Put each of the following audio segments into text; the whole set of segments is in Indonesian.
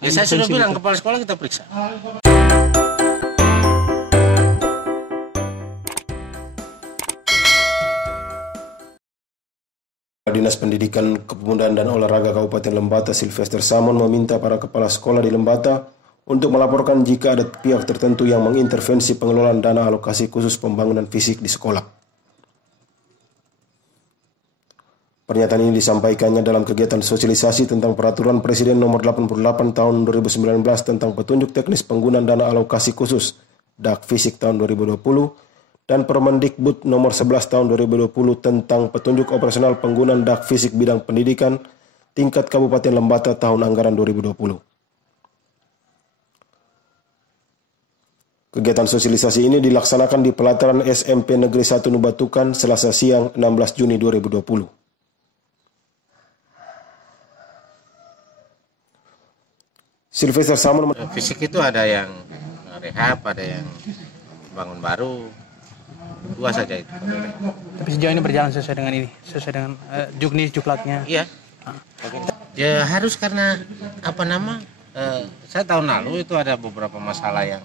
Ya, saya sudah bilang kepala sekolah kita periksa. Dinas Pendidikan, Kepemudaan dan Olahraga Kabupaten Lembata Sylvester Samon meminta para kepala sekolah di Lembata untuk melaporkan jika ada pihak tertentu yang mengintervensi pengelolaan dana alokasi khusus pembangunan fisik di sekolah. Pernyataan ini disampaikannya dalam kegiatan sosialisasi tentang Peraturan Presiden Nomor 88 Tahun 2019 tentang petunjuk teknis penggunaan dana alokasi khusus DAK Fisik tahun 2020 dan Permendikbud Nomor 11 Tahun 2020 tentang petunjuk operasional penggunaan DAK Fisik bidang pendidikan tingkat Kabupaten Lembata tahun anggaran 2020. Kegiatan sosialisasi ini dilaksanakan di pelataran SMP Negeri 1 Nubatukan Selasa siang 16 Juni 2020. Sylvester Samon Fisik itu ada yang rehab, ada yang bangun baru. Dua saja itu. Tapi sejauh ini berjalan sesuai dengan ini, sesuai dengan juknisjuklatnya. Iya. Ya harus karena saya tahun lalu itu ada beberapa masalah yang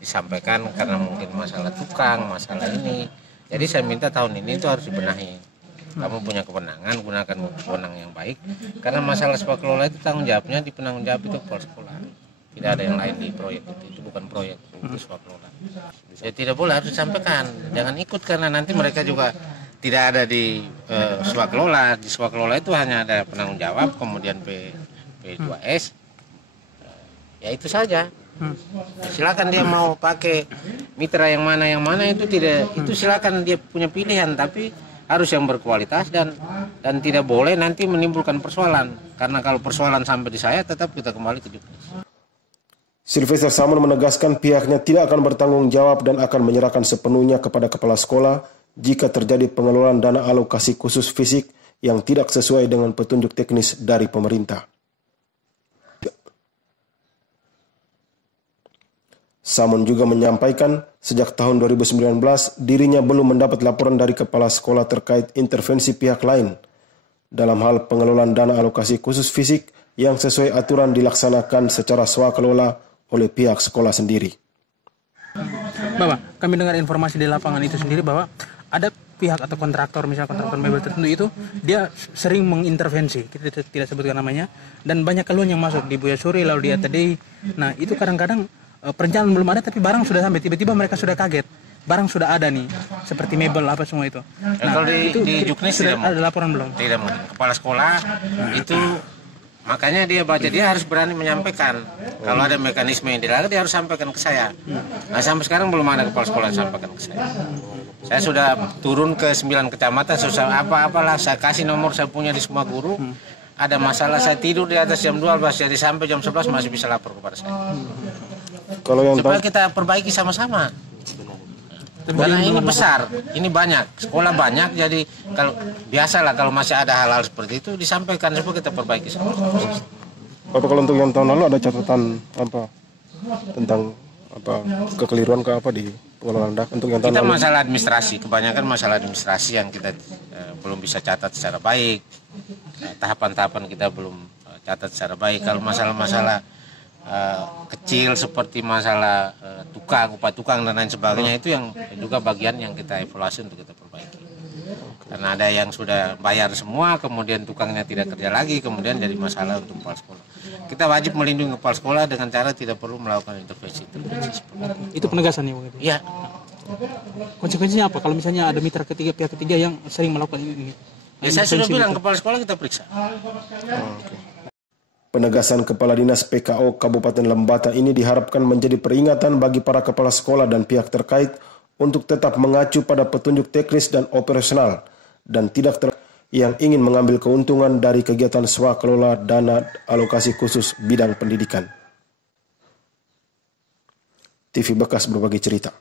disampaikan karena mungkin masalah tukang, masalah ini. Jadi saya minta tahun ini itu harus dibenahi. Kamu punya kewenangan, gunakan kewenangan yang baik. Karena masalah swakelola itu tanggung jawabnya di penanggung jawab itu kepala sekolah. Tidak ada yang lain di proyek itu bukan proyek itu swakelola. Ya tidak boleh, harus disampaikan. Jangan ikut karena nanti mereka juga tidak ada di swakelola. Di swakelola itu hanya ada penanggung jawab, kemudian P2S. Ya itu saja. Silakan dia mau pakai mitra yang mana itu tidak, itu silakan dia punya pilihan, tapi harus yang berkualitas dan tidak boleh nanti menimbulkan persoalan. Karena kalau persoalan sampai di saya, tetap kita kembali ke juknis. Sylvester Samon menegaskan pihaknya tidak akan bertanggung jawab dan akan menyerahkan sepenuhnya kepada kepala sekolah jika terjadi pengelolaan dana alokasi khusus fisik yang tidak sesuai dengan petunjuk teknis dari pemerintah. Samon juga menyampaikan sejak tahun 2019 dirinya belum mendapat laporan dari kepala sekolah terkait intervensi pihak lain dalam hal pengelolaan dana alokasi khusus fisik yang sesuai aturan dilaksanakan secara swakelola oleh pihak sekolah sendiri. Bapak, kami dengar informasi di lapangan itu sendiri bahwa ada pihak atau kontraktor, misalnya kontraktor mebel tertentu itu dia sering mengintervensi, kita tidak sebutkan namanya, dan banyak keluhan yang masuk di Buya Suri lalu di ATDI. Nah itu kadang-kadang perencanaan belum ada tapi barang sudah sampai, tiba-tiba mereka sudah kaget. Barang sudah ada nih, seperti mebel apa semua itu. Nah, kalau di juknis sudah ada laporan belum? Tidak mungkin. Kepala sekolah itu makanya dia harus berani menyampaikan. Kalau ada mekanisme yang dilakukan dia harus sampaikan ke saya. Nah sampai sekarang belum ada kepala sekolah yang sampaikan ke saya. Saya sudah turun ke 9 kecamatan, susah apalah saya kasih nomor saya punya di semua guru. Ada masalah saya tidur di atas jam 12 jadi sampai jam 11 masih bisa lapor kepada saya. Supaya kita perbaiki sama-sama. Karena ini besar, ini banyak, sekolah banyak, jadi kalau biasalah kalau masih ada hal-hal seperti itu disampaikan supaya kita perbaiki sama-sama. Bapak, kalau untuk yang tahun lalu ada catatan apa tentang apa kekeliruan di pengelolaan DAK untuk yang tahun kita lalu? Masalah administrasi, kebanyakan masalah administrasi yang kita belum bisa catat secara baik, tahapan-tahapan kita belum catat secara baik. Kalau masalah-masalah kecil seperti masalah upah tukang dan lain sebagainya itu yang juga bagian yang kita evaluasi untuk kita perbaiki. Karena ada yang sudah bayar semua, kemudian tukangnya tidak kerja lagi, kemudian jadi masalah untuk kepala sekolah. Kita wajib melindungi kepala sekolah dengan cara tidak perlu melakukan intervensi seperti itu. Itu penegasan ya Bang? Iya. Konsekuensinya apa kalau misalnya ada mitra ketiga, pihak ketiga yang sering melakukan ini? Ya saya sudah bilang kepala sekolah kita periksa. Penegasan Kepala Dinas PKO Kabupaten Lembata ini diharapkan menjadi peringatan bagi para kepala sekolah dan pihak terkait untuk tetap mengacu pada petunjuk teknis dan operasional dan tidak yang ingin mengambil keuntungan dari kegiatan swakelola dana alokasi khusus bidang pendidikan. TV Bekas berbagi cerita.